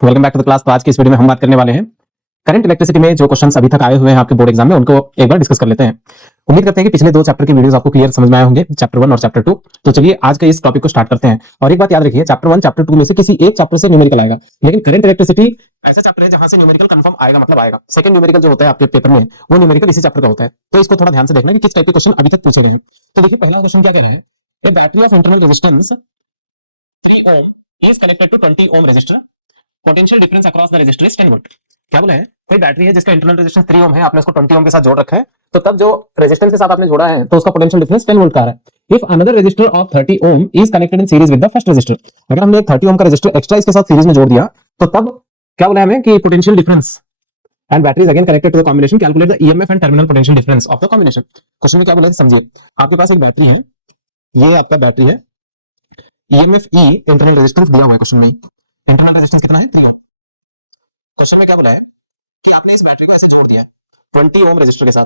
Welcome back to the class. तो आज की इस वीडियो में हम बात करने वाले हैं करंट इलेक्ट्रिसिटी में जो क्वेश्चंस अभी तक आए हुए हैं आपके बोर्ड एग्जाम में, उनको एक बार डिस्कस कर लेते हैं। उम्मीद करते हैं कि पिछले दो चैप्टर की वीडियोस आपको क्लियर समझ में आए होंगे, चैप्टर 1 और चैप्टर 2। तो चलिए आज के इस टॉपिक को स्टार्ट करते हैं। और एक बात याद रखिए, चैप्टर 1 चैप्टर 2 में से किसी एक चैप्टर से न्यूमेरिकल आएगा, लेकिन करंट इलेक्ट्रिसिटी ऐसा चैप्टर है जहां से न्यूमेरिकल कंफर्म आएगा, मतलब आएगा। सेकंड न्यूमेरिकल जो होता है आपके पेपर में, वो न्यूमेरिकल इसी चैप्टर का होता है। तो इसको थोड़ा ध्यान से देखना कि किस टाइप के क्वेश्चन अभी तक पूछे गए हैं। तो देखिए पहला क्वेश्चन क्या कह रहा है, a battery of internal resistance 3 ohm is connected to 20 ohm resistor. Potential difference across the resistor is 10 volt. क्या बोला है, कोई बैटरी है जिसका इंटरनल रेजिस्टेंस 3 ओम है, आपने उसको 20 ओम के साथ जोड़ रखा है, तो तब जो रेजिस्टेंस के साथ आपने जोड़ा है तो उसका पोटेंशियल डिफरेंस 10 वोल्ट का आ रहा है। If another resistor of 30 ohm is connected in series with the first resistor, अगर हमने 30 ओम का रेजिस्टर एक्स्ट्रा इसके साथ सीरीज में जोड़ दिया तो तब क्या बोला हमें कि potential difference and battery is again connected to the combination, calculate the EMF and terminal potential difference of the combination. Question में क्या बोला समझिए, आपके पास एक बैटरी है, ये आपका बैटरी है, ईएमएफ ई इंटरनल रेजिस्टेंस दिया हुआ है क्वेश्चन में, इंटरनल रेजिस्टेंस कितना है 3 ओम। क्वेश्चन में क्या बोला है कि आपने इस बैटरी को ऐसे जोड़ दिया 20 ओम रेजिस्टर के साथ,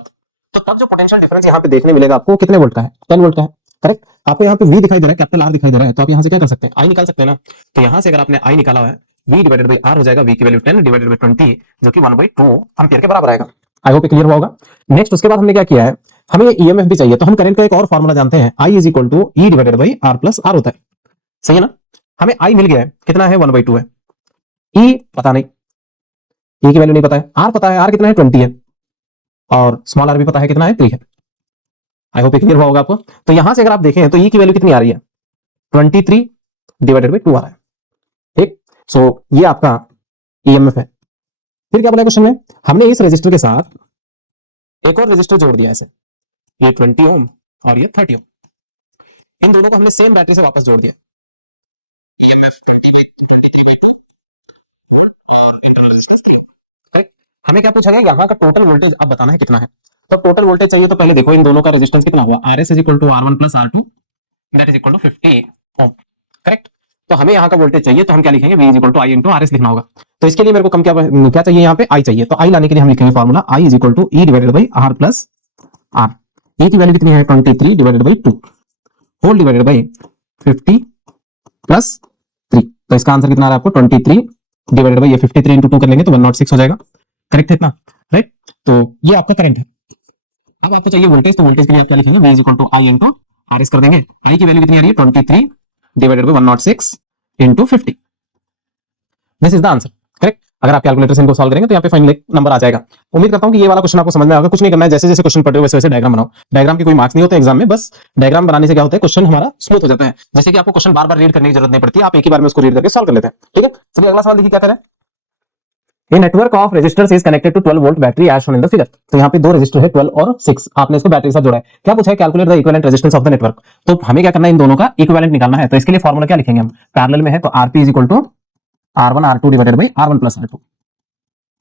तो तब जो पोटेंशियल डिफरेंस यहाँ पे देखने मिलेगा आपको कितने वोल्ट का है, 10 वोल्ट का है। करेक्ट, आपको यहाँ पे V दिखाई दे रहा है, कैपिटल R दिखाई दे रहा है, तो आप यहाँ से क्या कर सकते हैं, I निकाल सकते हैं ना। तो यहाँ से अगर आपने I निकाला है, V डिवाइडेड बाई R हो जाएगा, V की वैल्यू 10 डिवाइडेड बाई 20 जो कि 1/2 एम्पीयर के बराबर आएगा। आई होप क्लियर हुआ होगा। नेक्स्ट उसके बाद हमने क्या किया है, हमें ईएमएफ भी चाहिए, तो हम करंट का एक और फॉर्मूला जानते हैं, I is equal to E divided by R plus R होता है। सही है ना, हमें I मिल गया है, कितना है 1/2 है, E पता नहीं, E की वैल्यू नहीं पता है, R पता है, R कितना है 20 है, और स्मॉल r भी पता है कितना है 3 है। आई होप क्लियर हुआ होगा आपको। तो यहां से अगर आप देखें तो E की वैल्यू कितनी आ रही है, 23 डिवाइडेड बाई 2 आ रहा है। ठीक, सो ये आपका ईएमएफ है। फिर क्या बोला क्वेश्चन में, हमने इस रजिस्टर के साथ एक और रजिस्टर जोड़ दिया ऐसे, ये 20 ओम और ये 30 ओम, इन दोनों को हमने सेम बैटरी से वापस जोड़ दिया। ईएमएफ 23/2 वोल्ट और इंटरनल रेजिस्टेंस 3 ओम। करेक्ट, हमें क्या पूछा गया, यहाँ का टोटल वोल्टेज अब बताना है कितना है। तो टोटल वोल्टेज चाहिए तो पहले देखो इन दोनों का रेजिस्टेंस कितना हुआ, RS is equal to R1 plus R2 that is equal to 50 ohm. Correct, तो हमें यहाँ का वोल्टेज चाहिए तो हम क्या लिखेंगे, V is equal to I into RS लिखना होगा। तो इसके लिए मेरे को कम क्या चाहिए, यहाँ पे I चाहिए, तो I लाने के लिए हम लिखेंगे formula I is equal to E divided by R plus R। E की वैल्यू कितनी है 23 divided by 2 whole divided by 50 plus 3। तो इसका आंसर कितना आ रहा है आपको 23 डिवाइडेड बाई ये 53 इंटू 2 कर लेंगे तो 106 हो जाएगा। करेक्ट है इतना, राइट। तो ये आपका करंट है। अब आपको चाहिए वोल्टेज, तो वोल्टेज के लिए आप क्या लिखेंगे, V is equal to I into RS कर देंगे। I की वैल्यू कितनी आ रही है 23 divided by 106 into 50। This is the answer. Correct, अगर आप कैलकुलेटर से इनको सॉल्व करेंगे तो यहाँ पे फाइनल नंबर आ जाएगा। उम्मीद करता हूँ कि ये वाला क्वेश्चन आपको समझ में आएगा। कुछ नहीं करना है, जैसे जैसे क्वेश्चन पढ़ रहे हो वैसे वैसे डायग्राम बनाओ। डायग्राम के कोई मार्क्स नहीं होते एग्जाम में, बस डायग्राम बनाने से क्या होता है, क्वेश्चन हमारा स्मूथ हो जाता है। जैसे कि आपको क्वेश्चन बार बार रीड करने की जरूरत नहीं पड़ती, आप एक ही बार में उसको रीड करके सॉल्व कर लेते हैं। ठीक है, चलिए अगला सवाल देखिए क्या करें। A network of resistors is connected to 12 volt battery as shown in the figure। तो यहाँ पे दो रेजिस्टर है 12 और 6, आपने इसको बैटरी के साथ जोड़ा है। क्या पूछा है, calculate the equivalent resistance of the network. तो हमें क्या करना है, इन दोनों का इक्विवेलेंट निकालना है। तो इसके लिए फॉर्मूला क्या लिखेंगे हम, पैरेलल में है तो Rp is equal to R1 R2 divided by R1 plus R2।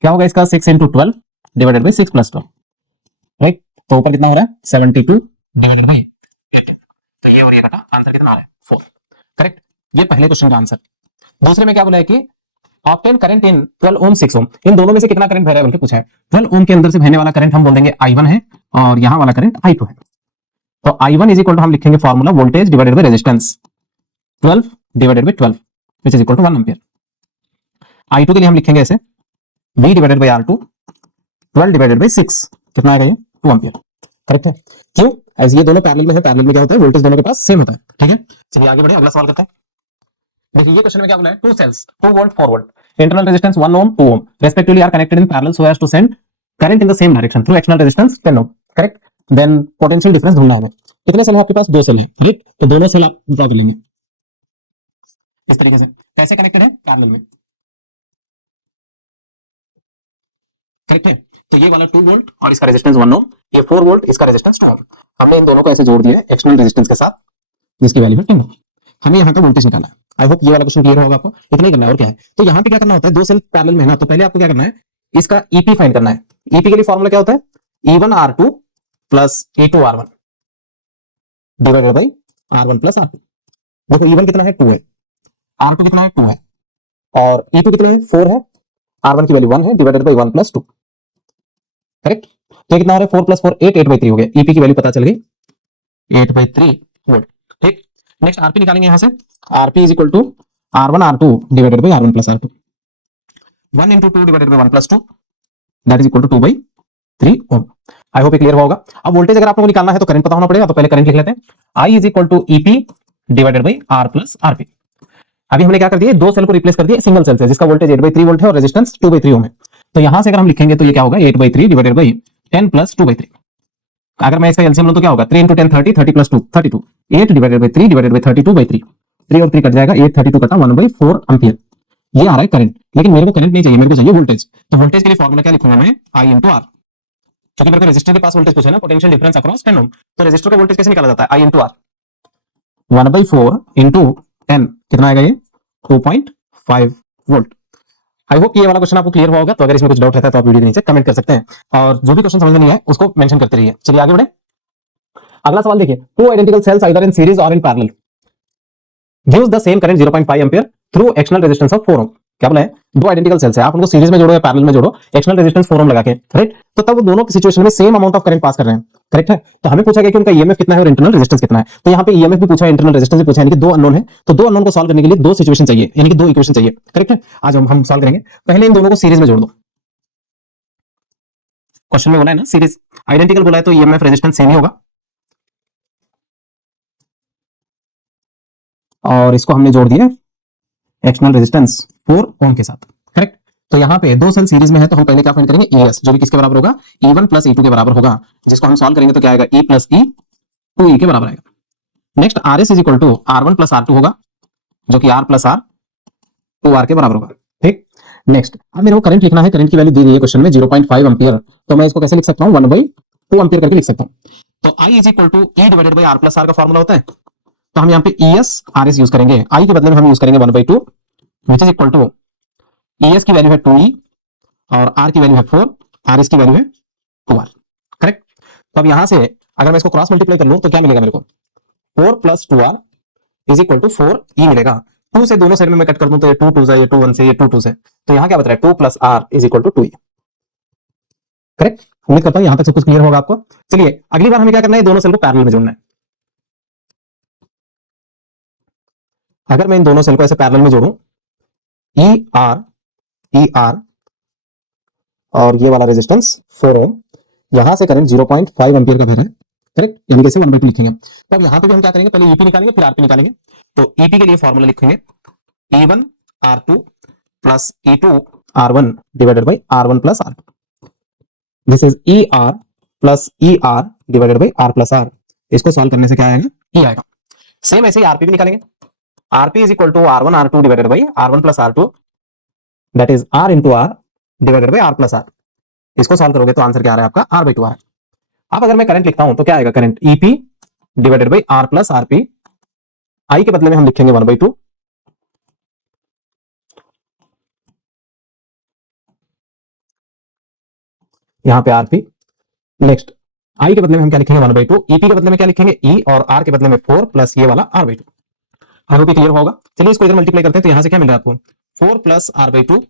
क्या होगा इसका 6 into 12 divided by 6 plus 12, right. तो ऊपर कितना हो रहा है 72 डिवाइडेड बाई 18। तो ये और ये कटा, आंसर कितना आ रहा है 4। करेक्ट, ये पहले क्वेश्चन का आंसर। दूसरे में क्या बोला है कि ऑब्टेन करंट इन 12 ओम 6 ओम, इन दोनों में से कितना करंट बह रहा है बोल के पूछा है। 12 ओम के अंदर से बहने वाला करंट हम बोल देंगे I1 है और यहां वाला करंट I2 है। तो I1 इज इक्वल टू हम लिखेंगे formula voltage divided by resistance 12 divided by 12 which is equal to 1 ampere. I2 के लिए हम लिखेंगे ऐसे V divided by R2 12 divided by 6, कितना आएगा ये 2 एंपियर। करेक्ट है, क्यों, एज ये दोनों पैरेलल में है, पैरेलल में क्या होता है, वोल्टेज दोनों के पास सेम होता है। ठीक है, चलिए आगे बढ़े, अगला सवाल करते हैं। देखिए ये क्वेश्चन में क्या बोला है, two cells 2 volt 4 volt internal resistance 1 ohm 2 ohm respectively are connected in parallel so as to send current in the same direction through external resistance 10 ohm। Correct, then potential difference ढूंढना है हमें। कितने cell है आपके पास, 2 cell है, right. तो दोनों cell आप ड्रॉ कर लेंगे इस तरीके से। कैसे कनेक्टेड है, पैरेलल में। करेक्ट है, तो ये वाला 2 वोल्ट और इसका रेजिस्टेंस 1 ohm, ये 4 वोल्ट इसका रेजिस्टेंस 2 ohm। हमने इन दोनों को ऐसे जोड़ दिया है एक्सटर्नल रेजिस्टेंस के साथ, जिसकी वैल्यू है 10 ohm। हमें यहाँ का वोल्टेज निकालना है। आई होप ये वाला क्वेश्चन क्लियर होगा आपको, इतना ही करना है और क्या है। तो यहाँ पे क्या करना होता है, दो सेल पैरेलल में है ना, तो पहले आपको क्या करना है, इसका ईपी फाइंड करना है। ईपी के लिए फॉर्मूला क्या होता है, E1 R2 plus E2 R1 divided by R1 plus R2। देखो E1 कितना है 2 है, R2 कितना है 2 है, और E2 कितना है 4 है, R1 की वैल्यू 1 है डिवाइडेड बाई 1 प्लस 2। करेक्ट, तो कितना हो रहा है 4 प्लस 4 8, 8/3 हो गया। ईपी की वैल्यू पता चल गई 8/3 वोल्ट। ठीक, नेक्स्ट आरपी निकालेंगे यहां से। RP is equal to R1 R2 divided by R1 plus R2। 1 into 2 divided by 1 plus 2 that is equal to 2/3 ohm. I hope ये क्लियर होगा। अब वोल्टेज अगर आप लोगों को निकालना है तो करंट पता होना पड़ेगा, तो पहले करंट लिख लेते हैं। I is equal to EP divided by R plus RP. अभी हमने क्या कर दिया, दो सेल को रिप्लेस कर दिया सिंगल सेल से, जिसका वोल्टेज 8/3 वोल्ट है और रेजिस्टेंस 2/3 ओम है। तो यहां से अगर हम लिखेंगे तो ये क्या होगा, 8/3 डिवाइडेड बाई 10 प्लस 2/3। अगर मैं इसका एलसीएम लूं तो क्या होगा, 3 into 10 30, 30 plus 2 32, 8 divided by 3 divided by 32/3, 3 और 3 कट जाएगा, 8 32 कटा 1/4 एम्पियर। ये आ रहा है करंट, लेकिन मेरे को करंट नहीं चाहिए, मेरे को चाहिए वोल्टेज। तो वोल्टेज के लिए फॉर्मूला क्या लिखूंगा मैं, आई इंटू आर। क्योंकि मेरे को रेजिस्टर के पास वोल्टेज पूछा है ना, पोटेंशियल डिफरेंस अक्रॉस 10 ओम, तो रेजिस्टर का वोल्टेज कैसे निकाला जाता है, आई इंटू आर। 1/4 इंटू 10 कितना आएगा, ये 2.5 वोल्ट। आई होप ये वाला क्वेश्चन आपको क्लियर हुआ होगा। तो अगर इसमें कुछ डाउट रहता है तो आप वीडियो के नीचे कमेंट कर सकते हैं, और जो भी क्वेश्चन समझ में नहीं आए उसको मेंशन करते रहिए। चलिए आगे बढ़े। अगला सवाल देखिए, two identical cells either in series और in parallel gives the same current 0.5 ampere through external resistance of 4 ohm. क्या बोला है, दो आइडेंटिकल सेल्स है, आप उनको सीरीज में जोड़ो या पैरेलल में जोड़ो, एक्सटर्नल रेजिस्टेंस 4 ओम लगा के, राइट। तो तब वो दोनों की सिचुएशन में same amount of current pass कर रहे हैं, करेक्ट है। तो हमें पूछा गया कि उनका ईएमएफ कितना है और इंटरनल रेजिस्टेंस कितना है। तो यहाँ पे ईएमएफ भी पूछा है, इंटरनल रेजिस्टेंस भी पूछा है, यानी कि दो अननोन है। तो दो अननोन को सॉल्व करने के लिए दो सिचुएशन चाहिए, यानी कि दो इक्वेशन चाहिए, करेक्ट है। आज हम सॉल्व करेंगे। पहले इन दोनों को सीरीज में जोड़ दो। क्वेश्चन में बोला है ना सीरीज, आइडेंटिकल बोला है तो ईएमएफ रेजिस्टेंस सेम ही होगा, और इसको हमने जोड़ दिया एक्सटर्नल रेजिस्टेंस 4 ओम के साथ, करेक्ट। तो यहाँ पे दो सेल सीरीज में है, तो हम पहले क्या फाइंड करेंगे, ईएस, जो भी किसके बराबर होगा, E1 प्लस E2 के बराबर होगा, जिसको हम सॉल्व करेंगे तो क्या आएगा, E प्लस E 2E के बराबर आएगा। Next RS is equal to R1 plus R2 होगा, जो कि R प्लस R 2R के बराबर होगा, ठीक। नेक्स्ट अब मेरे को करंट लिखना है, करंट की वैल्यू दी गई है क्वेश्चन में 0.5 एम्पियर, तो मैं इसको कैसे लिख सकता हूँ, 1/2 एम्पियर करके लिख सकता हूँ। तो I is equal to E divided by R plus R का फॉर्मूला होता है, तो हम यहाँ पे ES RS यूज करेंगे, I के बदले में हम यूज करेंगे 1/2 which is equal to ES की वैल्यू है 2E और R की वैल्यू है 4, RS की वैल्यू है 2R, करेक्ट। तो अब यहां से अगर मैं इसको क्रॉस मल्टीप्लाई कर लूं तो क्या मिलेगा मेरे को, 4 plus 2R is equal to 4E मिलेगा। 2 से दोनों साइड में मैं कट कर दूं तो ये 2 2 से, ये 2 1 से, ये 2 2 से, तो यहां क्या बता रहा है, 2 plus R is equal to 2E, correct. उम्मीद करता हूं यहां तक सब कुछ क्लियर होगा आपको। चलिए अगली बार हमें क्या करना है, दोनों सेल को पैरेलल में जोड़ना है। अगर मैं इन दोनों सेल को ऐसे पैरेलल में जोड़ूं, ER और ये वाला रेजिस्टेंस 4 ओम, यहां से करंट 0.5 एम्पियर का बह रहा है, करेक्ट, यानी कैसे 1/2 लिखेंगे। तो अब यहां पे भी हम क्या करेंगे, पहले ईपी निकालेंगे फिर आरपी निकालेंगे। तो ईपी के लिए फॉर्मूला लिखेंगे E1 R2 plus E2 R1 divided by R1 plus R2, this is ER plus ER divided by R plus R। इसको सॉल्व करने से क्या आएगा, E आएगा। सेम ऐसे ही आरपी भी निकालेंगे, RP is equal to R1 R2 divided by R1 plus R2, that is R into R divided by R plus R। इसको सॉल्व करोगे तो आंसर क्या आ रहा है आपका, R/2 R। अब अगर मैं करंट लिखता हूं तो क्या आएगा, current EP divided by R plus RP, I के बदले में हम लिखेंगे 1/2, यहां पे RP। नेक्स्ट I के बदले में हम क्या लिखेंगे, 1/2, EP के बदले में क्या लिखेंगे, E, और R के बदले में 4 प्लस ये वाला R/2। आई होप क्लियर होगा। चलिए इसको इधर मल्टीप्लाई करते हैं, तो यहां से क्या मिल रहा है आपको, 4 plus R/2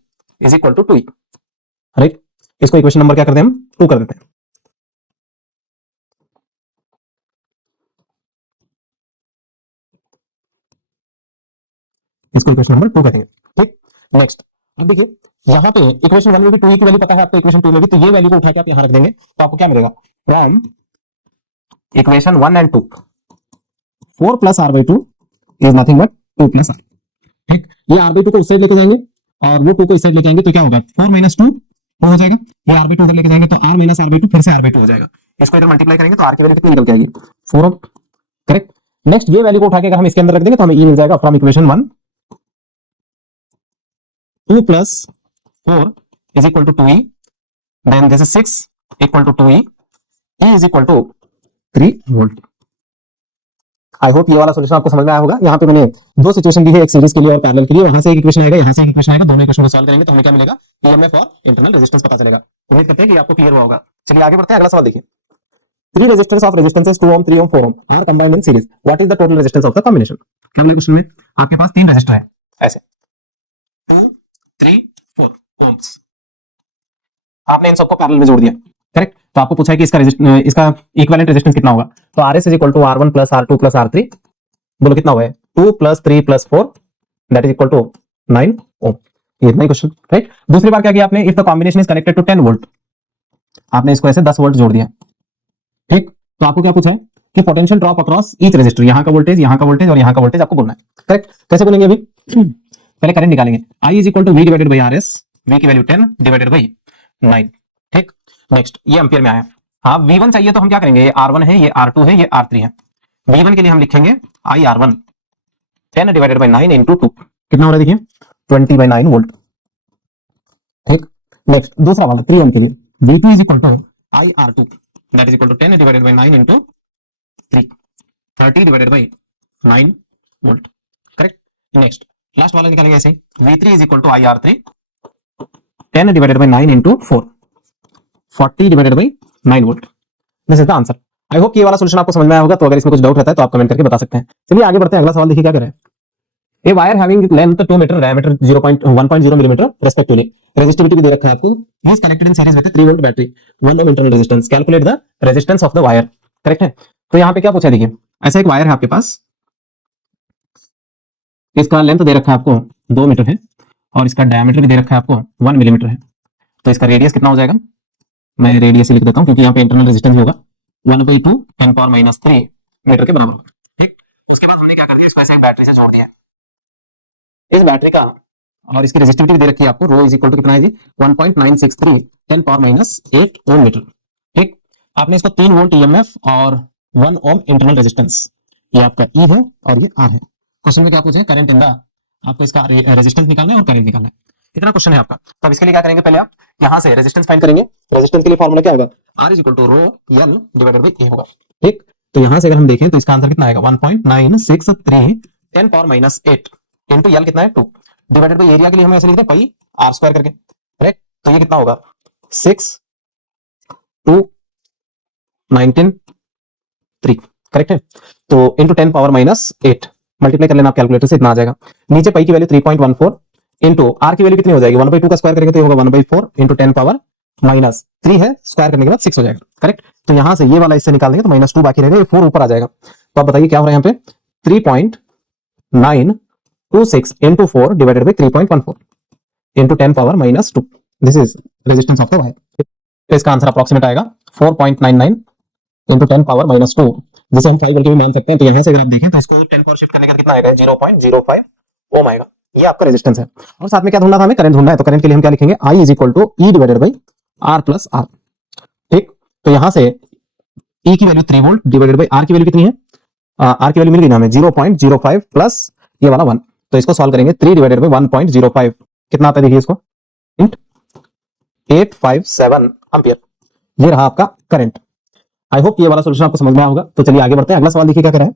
is equal to 2E, right. इसको इक्वेशन नंबर क्या करते हैं, हम 2 कर देते हैं। इसको इक्वेशन नंबर 2 करेंगे, ठीक। नेक्स्ट अब देखिए, यहाँ पे इक्वेशन 1 में भी 2E की वैल्यू पता है आपको, इक्वेशन 2 में भी, तो ये वैल्यू को उठा के आप यहाँ रख देंगे, तो आपको क्या मिलेगा, from equation 1 and 2 4 plus R/2 is nothing but 2 plus R, ठीक। ये R/2 को उस साइड लेके जाएंगे और वो 2 को इस साइड लेके आएंगे, तो क्या होगा, 4 माइनस 2 हो जाएगा, ये R/2 उधर लेके जाएंगे तो R माइनस R/2 फिर से R/2 हो जाएगा। इसको इधर मल्टीप्लाई करेंगे तो R की वैल्यू कितनी निकल के आएगी, 4 ओम, करेक्ट। नेक्स्ट ये वैल्यू को उठा के अगर हम इसके अंदर रख देंगे तो हमें E मिल जाएगा, from equation 1 2 plus 4 is equal to 2E, then this is 6 equal to 2E, E is equal to 3 volt. I hope ये वाला सॉल्यूशन आपको समझ में आया होगा। यहाँ पे मैंने दो सिचुएशन दी है, एक सीरीज के लिए और पैरेलल के लिए, वहां से एक इक्वेशन आएगा, यहाँ से एक इक्वेशन आएगा, दोनों इक्वेशन को सॉल्व करेंगे तो हमें क्या मिलेगा, ईएमएफ और इंटरनल रेजिस्टेंस पता चलेगा। उम्मीद करते हैं कि आपको क्लियर हुआ होगा। चलिए आगे बढ़ते हैं, अगला सवाल देखिए, 3 resistance of resistances 2 ohm 3 ohm 4 ohm are combined in series, what is the total resistance of the combination. क्या बोला क्वेश्चन में, आपके पास 3 रेजिस्टर है ऐसे 2 3 4 ओम्स, आपने इन सबको पैरेलल में जोड़ दिया, करेक्ट। तो आपको पूछा है कि इसका इक्विवेलेंट रेजिस्टेंस कितना होगा, तो RS is equal to R1 plus R2 plus R3, बोलो कितना हुआ है, 2 plus 3 plus 4 that is equal to 9 ohm. इतना ही क्वेश्चन, राइट। दूसरी बार क्या किया आपने, if the combination is connected to 10 volt, आपने इसको ऐसे 10 वोल्ट जोड़ दिया, ठीक। तो आपको क्या पूछा है कि potential drop across each resistor, यहाँ का वोल्टेज, यहाँ का वोल्टेज और यहाँ का वोल्टेज आपको बोलना है, करेक्ट। कैसे बोलेंगे अभी, पहले करंट निकालेंगे, I is equal to V divided by R S, V की वैल्यू 10 डिवाइडेड बाई 9, ठीक। नेक्स्ट ये एम्पियर में आया। हाँ V1 चाहिए तो हम क्या करेंगे, ये R1 है, ये R2 है, ये R3 है। V1 के लिए हम लिखेंगे आई R1 10 डिवाइडेड बाई 9 इंटू 2, कितना हो रहा है देखिए 20/9 वोल्ट, ठीक। नेक्स्ट दूसरा वाला 3 ओम के लिए, V2 is equal to I R2 that is equal to 10 divided by 9 into 3, 30 divided by 9 volt, correct. Next last वाला निकालेंगे ऐसे, V3 is equal to I R3 10 divided by 9 into 4, 40 divided by 9 volt. This is the answer. I hope ये वाला solution आपको समझ में आया होगा। तो अगर इसमें कुछ डाउट रहता है तो आप कमेंट करके बता सकते हैं। चलिए आगे बढ़ते हैं, अगला सवाल देखिए क्या करें। A wire having length 2 metre, diameter 1.0 millimetre respectively, resistivity भी दे रखा है आपको, is connected in series with 3 volt battery, 1 ohm internal resistance, calculate the resistance of the wire, correct है। तो यहाँ पे क्या पूछा है देखिए, ऐसा एक वायर है आपके पास, इसका लेंथ दे रखा है आपको 2 मीटर है और इसका डायमीटर भी दे रखा है आपको 1 मिलीमीटर है। तो इसका रेडियस कितना हो जाएगा, मैं रेडियस लिख देता हूं क्योंकि यहाँ पे इंटरनल रेजिस्टेंस भी होगा, 1/2 10 पावर -3 मीटर के बराबर, ठीक। उसके बाद हमने क्या कर दिया, इसको ऐसे एक बैटरी से जोड़ दिया, इस बैटरी का और इसकी रेजिस्टिविटी दे रखी है आपको, रो इज इक्वल टू कितना है जी 1.963 10 पावर -8 ओम मीटर, ठीक। आपने इसको 3 वोल्ट ईएमएफ और 1 ओम इंटरनल रेजिस्टेंस, ये आपका ई है और ये आर है। क्वेश्चन में क्या पूछा है, करंट इन द, आपको इसका रेजिस्टेंस निकालना है और करंट निकालना है, इतना क्वेश्चन है आपका। तो अब इसके लिए क्या करेंगे, पहले आप यहां से रेजिस्टेंस फाइंड करेंगे। रेजिस्टेंस के लिए फॉर्मूला क्या होगा, R is equal to rho L divided by A होगा, ठीक। तो यहां से अगर हम देखें तो इसका आंसर कितना आएगा 1.963 10 पावर -8 इंटू एल कितना है 2 डिवाइडेड बाई एरिया के लिए हम ऐसे लिखते हैं पाई आर स्क्वायर करके, राइट। तो ये कितना होगा 6 2 19 3, करेक्ट है। तो इंटू 10 पावर -8 मल्टीप्लाई कर लेना आप कैलकुलेटर से, इतना आ जाएगा। नीचे पाई की वैल्यू 3.14 इंटू आर की वैल्यू कितनी हो जाएगी 1/2 का स्क्वायर करेंगे तो ये होगा 1/4 इंटू 10 पावर -3 है, स्क्वायर करने के बाद 6 हो जाएगा, करेक्ट। तो यहां से ये वाला इससे निकाल देंगे तो -2 बाकी रहेगा, ये 4 ऊपर आ जाएगा। तो आप बताइए क्या हो रहा है यहाँ पे 3.926 into 4 divided by 3.14 into 10 power -2, this is resistance of the wire. तो इसका आंसर अप्रोक्सीमेट आएगा 4.99 इंटू 10 पावर -2, जिसे हम 5 करके भी मान सकते हैं। तो यहाँ से अगर आप देखें तो इसको 10 पावर शिफ्ट करने का कितना आएगा 0.05 ओम आएगा, ये आपका रेजिस्टेंस है। और साथ में क्या ढूंढना था हमें, करंट ढूंढना है। तो करंट के लिए हम क्या लिखेंगे, I is equal to E divided by R plus R, ठीक। तो यहां से ई की value 3 volt divided by R की वैल्यू कितनी है, आर की वैल्यू मिल गई ना हमें 0.05 प्लस ये वाला 1। तो इसको सॉल्व करेंगे 3 डिवाइडेड बाई 1.05 कितना आता है देखिए इसको, 857 एम्पियर, ये रहा आपका करंट। आई होप ये वाला सॉल्यूशन आपको समझ में आया होगा। तो चलिए आगे बढ़ते हैं, अगला सवाल देखिए क्या करें।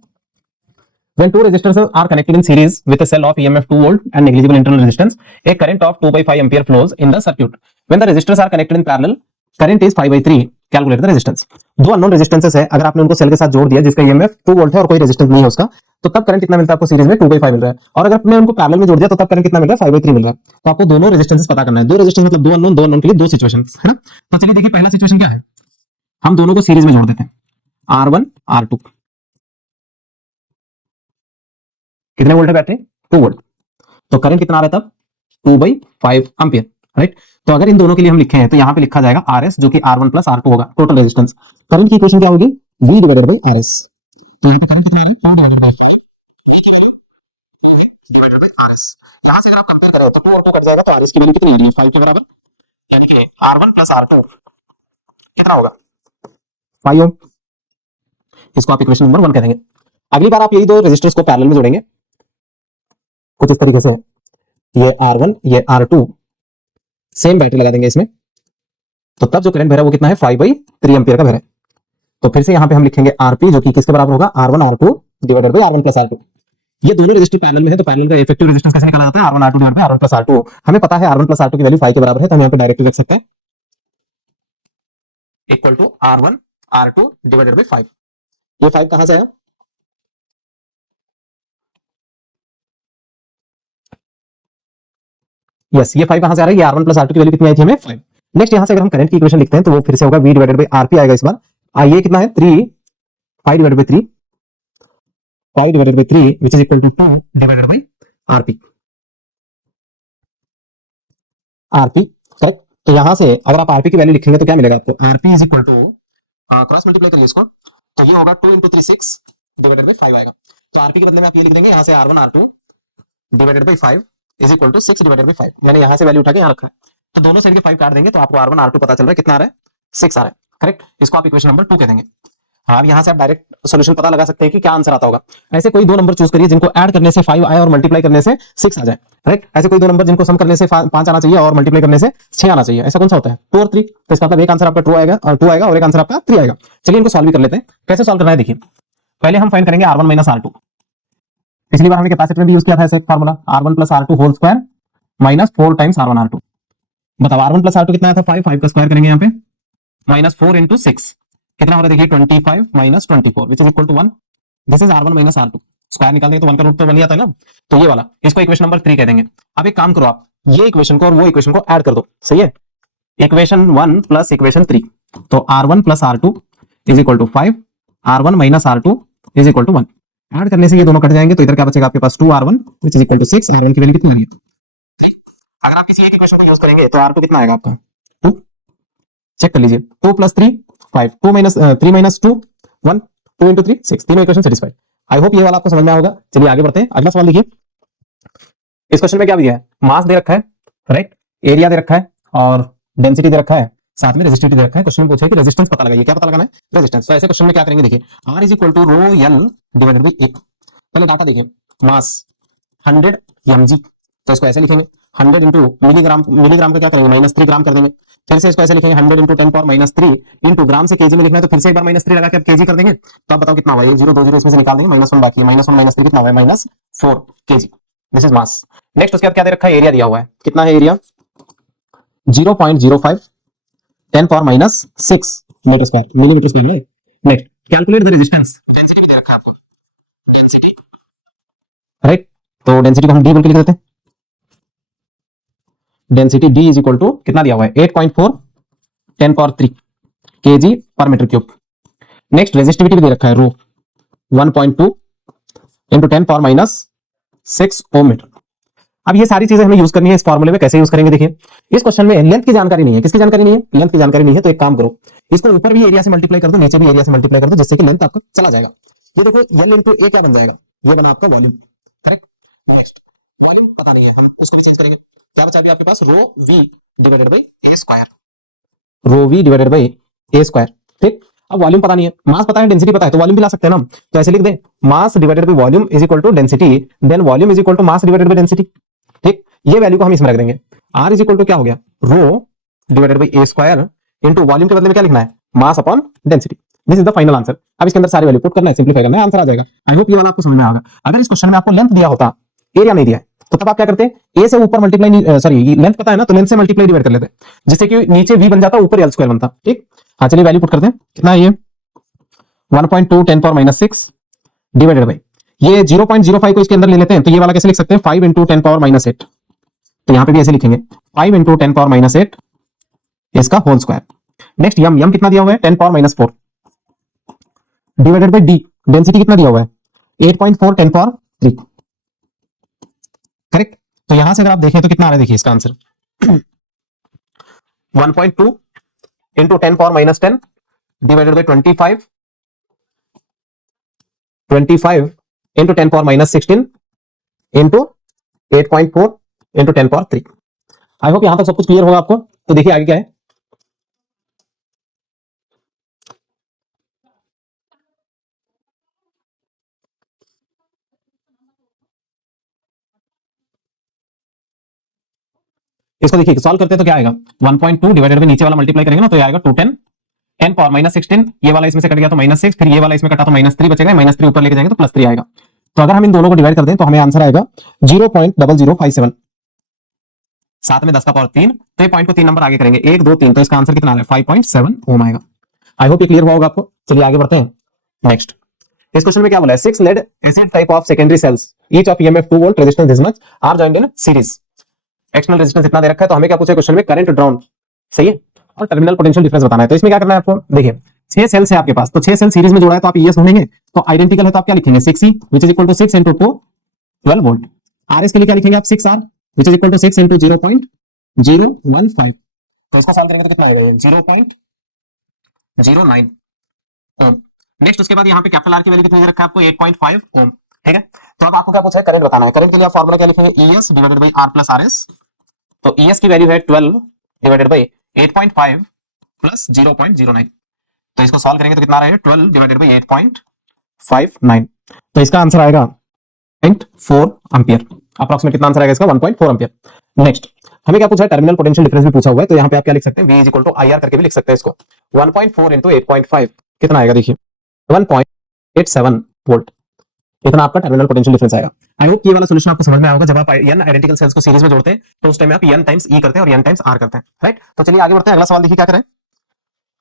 When two resistors are connected in series with a cell of EMF 2 volt and negligible internal resistance, a current of 2/5 ampere flows in the circuit. When the resistors are connected in parallel, current is 5/3. Calculate the resistance. दो unknown resistances है, अगर आपने उनको cell के साथ जोड़ दिया जिसका EMF 2 वोल्ट है और कोई रेजिस्टेंस नहीं है उसका, तो तब करंट कितना मिलता है आपको सीरीज में 2/5 मिल रहा है। और अगर आपने उनको पैरेलल में जोड़ दिया तो तब करंट कितना मिल रहा है 5/3 मिल रहा है। तो आपको दोनों रेजिस्टेंसेस पता करना है। दो रेजिस्टेंस मतलब दो अननोन के लिए दो सिचुएशन है ना। तो चलिए देखिए पहला सिचुएशन क्या है, हम दोनों को सीरीज में जोड़ देते हैं, R1 R2, कितने वोल्ट है बैटरी 2 वोल्ट, तो करंट कितना आ रहा है तब 2/5 एम्पियर, राइट। तो अगर इन दोनों के लिए हम लिखे हैं तो यहां पे लिखा जाएगा RS जो कि R1 प्लस R2 होगा, टोटल रेजिस्टेंस। करंट की इक्वेशन क्या होगी, V डिवाइडेड बाई RS। तो यहां पे करंट कितना आ रहा है 2 डिवाइडेड बाई RS। यहां से अगर आप कंपेयर करें तो 2 और 2 कट जाएगा तो RS की वैल्यू कितनी आ रही है 5 के बराबर, यानी कि R1 प्लस R2 कितना होगा 5 ओम। इसको आप इक्वेशन नंबर 1 कह देंगे। अगली बार आप यही दो रेजिस्टर्स को पैरेलल में जोड़ेंगे कुछ इस तरीके से, ये R1 ये R2 सेम बैटरी लगा देंगे इसमें, तो तब जो करंट बह रहा है वो कितना है 5/3 एम्पियर का बह रहा है। तो फिर से यहां पे हम लिखेंगे आरपी जो कि किसके बराबर होगा R1 R2 divided by R1 plus R2। ये दोनों रेजिस्टिव पैरेलल में है तो पैरेलल का इफेक्टिव रेजिस्टेंस कैसे निकाला जाता है R1 R2 divided by R1 plus R2। हमें पता है R1 प्लस R2 की वैल्यू 5 के बराबर है तो हम यहां पे डायरेक्टली रख सकते हैं equal to R1 R2 divided by 5। ये 5 कहां से आया, यस ये 5 कहां से आ रहा है, ये R1 प्लस R2 की वैल्यू कितनी आई थी हमें 5। नेक्स्ट यहां से अगर हम करंट की इक्वेशन लिखते हैं तो वो फिर से होगा V डिवाइडेड बाई RP आएगा इस बार। ये कितना है 3 5 divided by 3 5 divided by 3 which is equal to 2 divided by RP। RP, correct. तो यहां से अगर आप आरपी की वैल्यू लिखेंगे तो क्या मिलेगा आपको, RP is equal to, cross multiply करिए इसको, तो ये होगा 2 इंटू 3 6 डिवाइडेड बाई 5 आएगा। तो आरपी के बदले में आप ये लिख देंगे, यहाँ से R1 R2 divided by 5 is equal to 6 divided by 5, मैंने यहाँ से वैल्यू उठा के यहाँ रखा है। तो दोनों साइड के 5 काट देंगे तो आपको R1 R2 पता चल रहा है कितना आ रहा है, 6 आ रहा है, करेक्ट। इसको आप इक्वेशन नंबर 2 कह देंगे। हाँ, यहाँ से आप डायरेक्ट सोल्यूशन पता लगा सकते हैं कि क्या आंसर आता होगा। ऐसे कोई दो नंबर चूज करिए जिनको ऐड करने से 5 आए और मल्टीप्लाई करने से 6 आ जाए, राइट। ऐसे कोई दो नंबर जिनको सम करने से 5 आना चाहिए और मल्टीप्लाई करने से 6 आना चाहिए, ऐसा कौन सा होता है, 2 और 3। तो इसका मतलब एक आंसर आपका 2 आएगा और 2 आएगा और एक आंसर आपका 3 आएगा। चलिए इनको सॉल्व भी कर लेते हैं। कैसे सॉल्व करना है देखिए, पहले हम फाइंड करेंगे R1 माइनस R2। पिछली बार हमने कैपेसिटर में भी यूज किया था ऐसा formula, R1 plus R2 whole square minus 4 times R1 R2। बताओ R1 प्लस R2 कितना आया था, 5 का स्क्वायर करेंगे यहाँ पे, माइनस 4 इंटू 6 कितना हो रहा है देखिए, 25 minus 24 which is equal to 1। This is R1 minus R2, square निकाल देंगे तो 1 का रूट तो बन जाता है ना। तो ये वाला, इसको इक्वेशन नंबर 3 कह देंगे। अब एक काम करो, आप ये इक्वेशन को और वो इक्वेशन को ऐड कर दो, सही है। इक्वेशन 1 प्लस इक्वेशन 3, तो R1 plus R2 is equal to 5, R1 minus R2 is equal to 1। Add करने से ये दोनों कट जाएंगे तो इधर क्या बचेगा आपके पास, 2R1 which is equal to 6। R1 की वैल्यू कितनी आ रही है, अगर आप किसी एक इक्वेशन को यूज करेंगे तो R2 कितना आएगा आपका, 2। चेक कर लीजिए, 2 प्लस 3 5, 2 माइनस 3 माइनस 2 1, 2 इंटू 3 6, तीनों इक्वेशन सेटिस्फाइड। आई होप ये वाला आपको समझ में आएगा। चलिए आगे बढ़ते हैं, अगला सवाल देखिए। इस क्वेश्चन में क्या दिया है, मास दे रखा है, राइट, एरिया दे रखा है और डेंसिटी दे रखा है, साथ में रेजिस्टिविटी दे रखा है। क्वेश्चन में पूछा है कि रेजिस्टेंस पता लगाइए, क्या पता लगाना है, रेजिस्टेंस। तो ऐसे क्वेश्चन में क्या करेंगे देखिए, R is equal to rho L divided by A. पहले डाटा देखिए, मास 100 mg, तो इसको ऐसे लिखेंगे 100 इंटू मिलीग्राम, मिलीग्राम का क्या करेंगे -3 ग्राम कर देंगे। फिर से इसको ऐसे लिखेंगे 100 इंटू 10 पावर -3 इंटू ग्राम से केजी में लिखना है, तो फिर से एक बार -3 लगा के केजी कर देंगे। तो आप बताओ कितना हुआ, 1 0 2 0 इसमें से निकाल देंगे, -1 बाकी है, -1 -3 कितना हुआ है, -4 KG. This is mass. Next उसके बाद क्या दे रखा है, एरिया दिया हुआ है, कितना है area, 0.05 10 power -6 metre square, millimetre square है। Next calculate the resistance, density भी दे रखा है आपको, डेंसिटी, राइट। तो डेंसिटी को हम डी बोल के लिख देते हैं, density D is equal to कितना दिया हुआ है, 8.4 10 power 3 KG per metre cube. Next resistivity भी दे रखा है, rho 1.2 into 10 power -6 ohm metre. अब ये सारी चीजें हमें यूज करनी है इस फॉर्मूले में। कैसे यूज करेंगे देखिए, इस क्वेश्चन में लेंथ की जानकारी नहीं है, किसकी जानकारी नहीं है, लेंथ की जानकारी नहीं है। तो एक काम करो, इसको ऊपर भी एरिया से मल्टीप्लाई कर दो, नीचे भी एरिया से मल्टीप्लाई कर दो, जिससे कि लेंथ आपका चला जाएगा। ये देखो L इंटू ए क्या बन जाएगा, ये बना आपका वॉल्यूम, करेक्ट। नेक्स्ट वॉल्यूम पता नहीं है, हम उसको भी चेंज करेंगे। क्या बचा अभी आपके पास, rho v divided by A square, rho v divided by A square, ठीक। अब वॉल्यूम पता नहीं है, मास पता है, डेंसिटी पता है, तो वॉल्यूम भी ला सकते हैं ना। तो ऐसे लिख दें, mass divided by volume is equal to density, then volume is equal to mass divided by density, ठीक। ये वैल्यू को हम इसमें रख देंगे, r इज इक्वल टू क्या हो गया, rho divided by A square into volume के बदले में क्या लिखना है, mass upon density. This is the final answer. अब इसके अंदर सारी वैल्यू पुट करना है, सिंपलीफाई करना है, आंसर आ जाएगा। आई होप ये वाला आपको समझ में आएगा। अगर इस क्वेश्चन में आपको लेंथ दिया होता, एरिया नहीं दिया है, तो तब आप क्या करते हैं, ए से ऊपर मल्टीप्लाई, सॉरी लेंथ पता है ना, तो लेंथ से मल्टीप्लाई डिवाइड कर लेते हैं, जिससे कि नीचे v बन जाता, ऊपर एल स्क्वायर बनता, ठीक। हाँ चलिए वैल्यू पुट करते हैं, कितना है ये 1.2 10 पावर -6 डिवाइडेड बाई ये 0.05 को इसके अंदर ले लेते हैं, तो ये वाला कैसे लिख सकते हैं, 5 इंटू 10 पावर -8। तो यहां पे भी ऐसे लिखेंगे 5 इंटू 10 पावर -8 इसका होल स्क्वायर। नेक्स्ट यम, यम कितना दिया हुआ है, 10 power -4 divided by D, density कितना दिया हुआ है, 8.4 10 पावर 3, करेक्ट। तो यहां से अगर आप देखें तो कितना आ रहा है, देखिए इसका answer 1.2 into 10 power -10 divided by 25 into 10 power -16 into 8.4 into 10 power 3। I hope यहां तक सब कुछ क्लियर होगा आपको। तो देखिए आगे क्या है, इसको देखिए सॉल्व करते हैं तो क्या आएगा, 1.2 डिवाइडेड बाई नीचे वाला मल्टीप्लाई करेंगे ना, तो ये आएगा 210 10 पावर -16, ये वाला इसमें से कट गया तो -6, फिर ये वाला इसमें कटा तो -3 बचेगा, -3 ऊपर लेके जाएंगे तो +3 आएगा। तो अगर हम इन दोनों को डिवाइड कर दें तो हमें आंसर आएगा 0.0057, साथ में 10 का पावर 3, तो ये पॉइंट को 3 नंबर आगे करेंगे, 1 2 3, तो इसका आंसर कितना आ रहा है 5.7 ओम आएगा। आई होप ये क्लियर हुआ होगा आपको। चलिए आगे बढ़ते हैं। नेक्स्ट इस क्वेश्चन में क्या बोला है, 6 lead acid type of secondary cells each of EMF 2 volt resistance this much are joined in series. External resistance इतना दे रखा है, तो हमें क्या पूछा है क्वेश्चन में, करंट ड्रॉन, सही है, और टर्मिनल पोटेंशियल डिफरेंस बताना है। तो इसमें क्या करना है आपको, देखिए 6 सेल्स है आपके पास, तो 6 सेल सीरीज में जोड़ा है, तो आप ईएस ढूंढेंगे, तो आइडेंटिकल है तो आप क्या लिखेंगे 6E which is equal to 6 into 2 12 volt. RS के लिए क्या लिखेंगे आप 6R which is equal to 6 into 0.05 0.015। तो इसको सॉल्व करेंगे तो कितना आएगा? 0.09 ओम। नेक्स्ट उसके बाद यहाँ पे कैपिटल आर की वैल्यू कितनी दे रखा है आपको? 8.5 ओम। ठीक है, तो अब आपको क्या पूछा है? करंट बताना है। करंट के लिए आप फॉर्मूला क्या लिखेंगे? ES divided by R plus RS। तो ES की वैल्यू है 12 डिवाइडेड बाई 8.5 प्लस 0.09। तो इसको सॉल्व करेंगे तो कितना आ रहा है? 12 डिवाइडेड बाई 8.59। तो इसका आंसर आएगा 1.4 एम्पियर। अप्रॉक्सीमेट कितना आंसर आएगा इसका? 1.4 एम्पियर। नेक्स्ट हमें क्या पूछा है? टर्मिनल पोटेंशियल डिफरेंस भी पूछा हुआ है, तो यहाँ पे आप क्या लिख सकते हैं? V is equal to IR करके भी लिख सकते हैं इसको। 1.4 इंटू 8.5 कितना आएगा? देखिए 1.87 वोल्ट। इतना आपका टर्मिनल पोटेंशियल डिफरेंस आएगा। आई होप ये वाला सॉल्यूशन आपको समझ में आएगा। जब आप n आइडेंटिकल सेल्स को सीरीज में जोड़ते हैं तो उस टाइम आप n टाइम्स e करते हैं और n टाइम्स r करते हैं, राइट? तो चलिए आगे बढ़ते हैं। अगला सवाल देखिए क्या करें।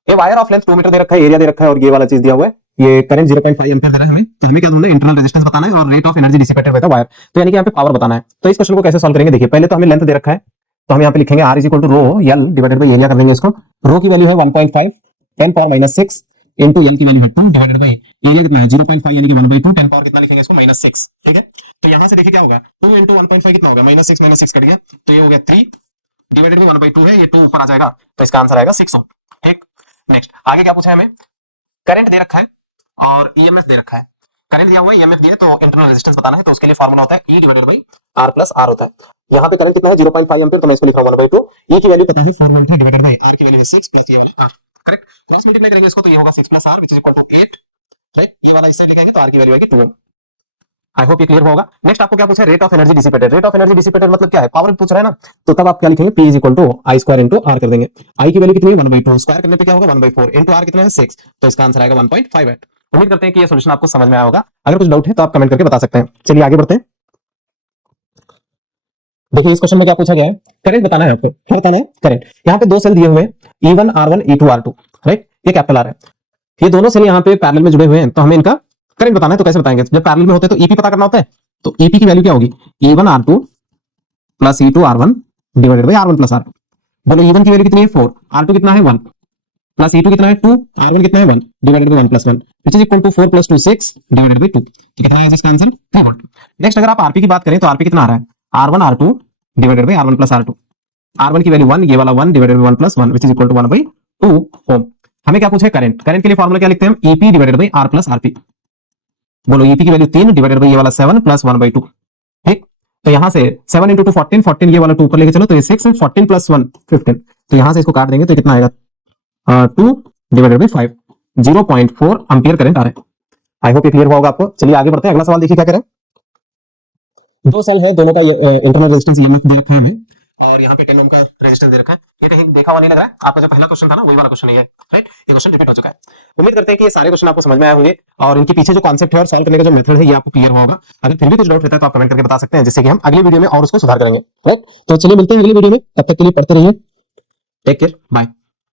ये वायर ऑफ लेंथ 2 मीटर दे रखा है, एरिया दे रखा है और ये वाला चीज दिया हुआ है। ये करंट 0.5 एम्पीयर दे रहा है हमें, तो हमें क्या ढूंढना है? इंटरनल रेजिस्टेंस बताना है और rate of energy dissipated by the wire. तो यानी कि यहाँ पे पावर बताना है। तो इस क्वेश्चन को कैसे सॉल्व करेंगे? देखिए पहले तो हमें लेंथ दे रखा है, तो हम यहाँ पे लिखेंगे R is equal to rho L divided by area कर देंगे इसको। रो की वैल्यू है 1.5 10 पावर -6 इंटू L की वैल्यू है 2 डिवाइडेड बाई एरिया कितना है? 0.5 यानी कि 1/2 10 पावर कितना लिखेंगे इसको? -6। ठीक है, तो यहाँ से देखिए क्या होगा? 2 इंटू 1.5 कितना होगा? -6 कट गया, तो ये हो गया 3 डिवाइडेड बाई 1/2 है, ये 2 ऊपर आ जाएगा, तो इसका आंसर आएगा 6 ओम। ठीक, नेक्स्ट आगे क्या पूछा है हमें? करंट दे रखा है और ईएमएफ दे रखा है। करंट दिया हुआ है, ईएमएफ दिया है, तो इंटरनल रेजिस्टेंस बताना है। तो उसके लिए फार्मूला होता है E divided by R plus R होता है। यहाँ पे करंट कितना है? 0.5 एम्पीयर, तो मैं इसको लिख रहा हूं 1/2। E की वैल्यू पता है 4 वोल्ट है, डिवाइडेड बाई R की वैल्यू है 6 प्लस ये वाला R। करेक्ट, क्रॉस मल्टीप्लाई करेंगे इसको तो ये होगा 6 plus R which is equal to 8। Right, ये वाला इससे लिखेंगे तो R की वैल्यू आएगी 2 ओम। आई होप ये क्लियर होगा। नेक्स्ट आपको क्या पूछा है? Rate of energy dissipated. Rate of energy dissipated मतलब क्या है? पावर पूछ रहा है ना, तो तब आप क्या लिखेंगे? P is equal to I square into R कर देंगे। I की वैल्यू कितनी है? 1/2, स्क्वायर करने पे क्या होगा? 1/4 इंटू R कितना है? 6, तो इसका आंसर आएगा 1.58। उम्मीद करते हैं कि ये सॉल्यूशन आपको समझ में आया होगा। अगर कुछ डाउट है तो आप कमेंट करके बता सकते हैं। चलिए आगे बढ़ते हैं। देखिए इस क्वेश्चन में क्या पूछा गया है? करंट बताना है आपको। क्या बताना है? करंट। यहाँ पे दो सेल दिए हुए हैं, E1 R1 E2 R2, right? ये कैपिटल R है। ये दोनों सेल यहाँ पे पैरेलल में जुड़े हुए हैं, तो हमें इनका करंट बताना है। तो कैसे बताएंगे? जब पैरेलल में होते हैं तो ईपी पता करना होता है। तो ईपी की वैल्यू क्या होगी? E1 R2 plus E2 R1 divided by R1 plus R2। बोलो E1 की वैल्यू कितनी है? 4, R2 कितना है? 1, प्लस E2 कितना है? 2, R1 कितना है? 1 divided by 1 plus 1 which is equal to 4 plus 2 6 divided by 2। कितना है इसका आंसर? 3 वोल्ट। नेक्स्ट अगर आप आरपी की बात करें तो आरपी कितना आ रहा है? R1 R2 divided by R1 plus R2। R1 की वैल्यू 1, ये वाला 1 divided by 1 plus 1 which is equal to 1/2 ohm. हमें क्या पूछा है? करंट। करंट के लिए फार्मूला क्या लिखते हैं? हम EP divided by R plus RP. बोलो ईपी की वैल्यू 3 डिवाइडेड बाई ये वाला 7 प्लस 1/2। ठीक, तो यहां से 7 इंटू 2 14, 14 ये वाला 2 ऊपर लेके चलो तो ये 6 है, 14 प्लस 1 15। तो यहां से इसको काट देंगे तो कितना आएगा? 2 डिवाइडेड बाई 5, 0.4 एम्पियर करंट आ रहा है। आई होप ये क्लियर हुआ होगा आपको। चलिए आगे बढ़ते हैं। अगला सवाल देखिए क्या करें। दो सेल है, दोनों का इंटरनल रेजिस्टेंस ईएमएफ दे रखा है हमें और यहाँ पे 10 ओम का रेजिस्टेंस दे रखा है। ये कहीं देखा हुआ नहीं लग रहा है आपका? जो पहला क्वेश्चन था ना वही वाला क्वेश्चन है ये, राइट? ये क्वेश्चन रिपीट हो चुका है। उम्मीद करते हैं कि ये सारे क्वेश्चन आपको समझ में आए होंगे और इनके पीछे जो कॉन्सेप्ट है और सॉल्व करने का जो मेथड है ये आपको क्लियर होगा। अगर फिर भी कुछ डाउट रहता है तो आप कमेंट करके बता सकते हैं, जिससे कि हम अगली वीडियो में और उसको सुधार करेंगे, राइट? तो चलिए मिलते हैं अगली वीडियो में, तब तक के लिए पढ़ते रहिए। Take care, bye.